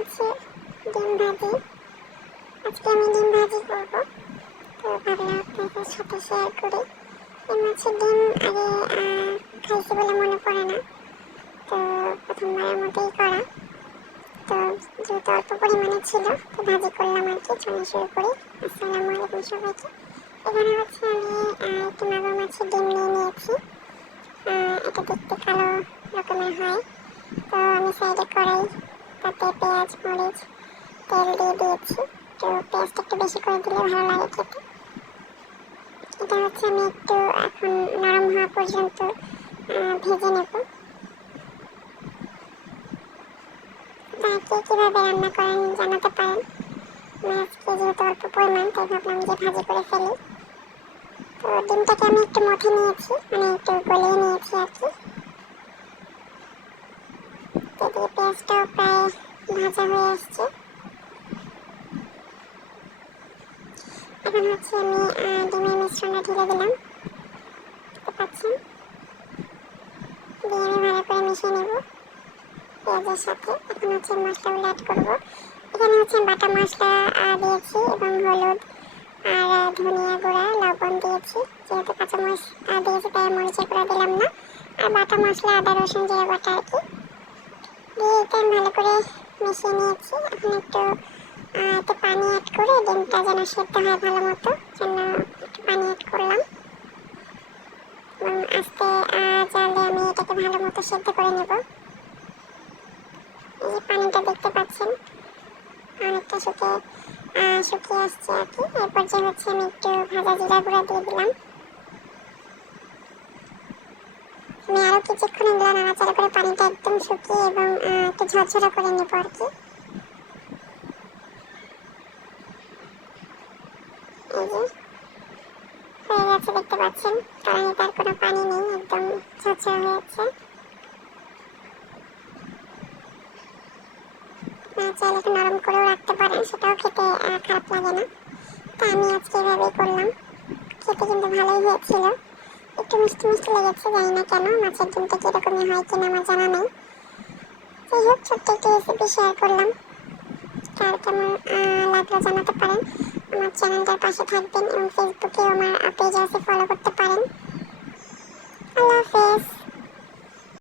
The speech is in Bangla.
হচ্ছে ডিম ভাজি আজকে আমি ডিম ভাজি করব। তো ভাবলাম আপনাদের সাথে শেয়ার করি। এমন হচ্ছে ডিম আগে খাইছি বলে মনে পড়ে না। তো প্রথমবারের মতোই করা। তো যেহেতু অল্প পরিমাণে ছিল, তো ভাজি করলাম আর কি চলে শুরু করি। আসসালামু আলাইকুম সবাইকে। এখানে হচ্ছে আমি একটু মাগুর মাছের ডিম নিয়ে নিয়েছি। এটা দেখতে কালো রকমের হয়। তো আমি সাইডে কড়াই তাতে পেঁয়াজ, মরিচ, তেল দিয়ে দিয়েছি। তো পেঁয়াজটা একটু বেশি করে দিলে ভালো লাগে খেতে। এটা হচ্ছে আমি একটু এখন নরম হওয়া পর্যন্ত ভেজে নেব। তা কে কীভাবে রান্না করেন জানাতে পারেন? আজকে যেহেতু অল্প পরিমাণ, তাই ভাবলাম যে ভাজি করে ফেলি। তো ডিমটাকে আমি একটু মথে নিয়েছি মানে একটু গলিয়ে নিয়েছি আর কি এদিকে পেঁয়াজটাও প্রায় ভাজা হয়ে আসছে এখন হচ্ছে আমি ডিমের মিশ্রণটা ঢেলে দিলাম। দেখতে পাচ্ছেন? দিয়ে আমি ভালো করে মিশিয়ে নেব। পেঁয়াজের সাথে। এখন হচ্ছে মশলাগুলো অ্যাড করব। এখানে হচ্ছে বাটা মশলা দিয়েছি এবং হলুদ আর ধনিয়া গুঁড়া, লবণ দিয়েছি। যেহেতু কাঁচা মরিচ দিয়েছি তাই মরিচের গুঁড়া দিলাম না। আর বাটা মশলা, আদা, রসুন, জিরা, বাটা আর কি। দিয়ে এটা ভালো করে মিশিয়ে নিয়েছি। এখন একটু একটু পানি অ্যাড করে ডিমটা যেন সেদ্ধ হয় ভালো মতো জন্য একটু পানি অ্যাড করলাম। এবং আস্তে জালে আমি এটাকে ভালো মতো সেদ্ধ করে নেব। এই যে পানিটা দেখতে পাচ্ছেন, অনেকটা শুকিয়ে শুকিয়ে আসছে আর কি। এই পর্যায়ে হচ্ছে আমি একটু ভাজা জিরা গুঁড়া দিয়ে দিলাম। আমি আরও কিছুক্ষণ এগুলো নাড়াচাড়া করে পানিটা একদম শুকিয়ে এবং একটু ঝরঝরা করে নেব আর কি। হয়ে গেছে দেখতে পাচ্ছেন। আর কোনো পানি নেই, একদম ঝরঝরা হয়ে একটু নরম করেও রাখতে পারেন, সেটাও খেতে খারাপ লাগে না। তা আমি আজকে এভাবেই করলাম। খেতে কিন্তু ভালোই হয়েছিল। একটু মিষ্টি মিষ্টি লেগেছে, জানি না কেন। মাছের ডিমটা কীরকমই হয় কিনা আমার জানা নেই। যাই হোক, ছোট্ট একটি রেসিপি শেয়ার করলাম। কার কেমন লাগল জানাতে পারেন। আমার চ্যানেলটার পাশে থাকবেন এবং ফেসবুকেও আমার পেজ আছে ফলো করতে পারেন।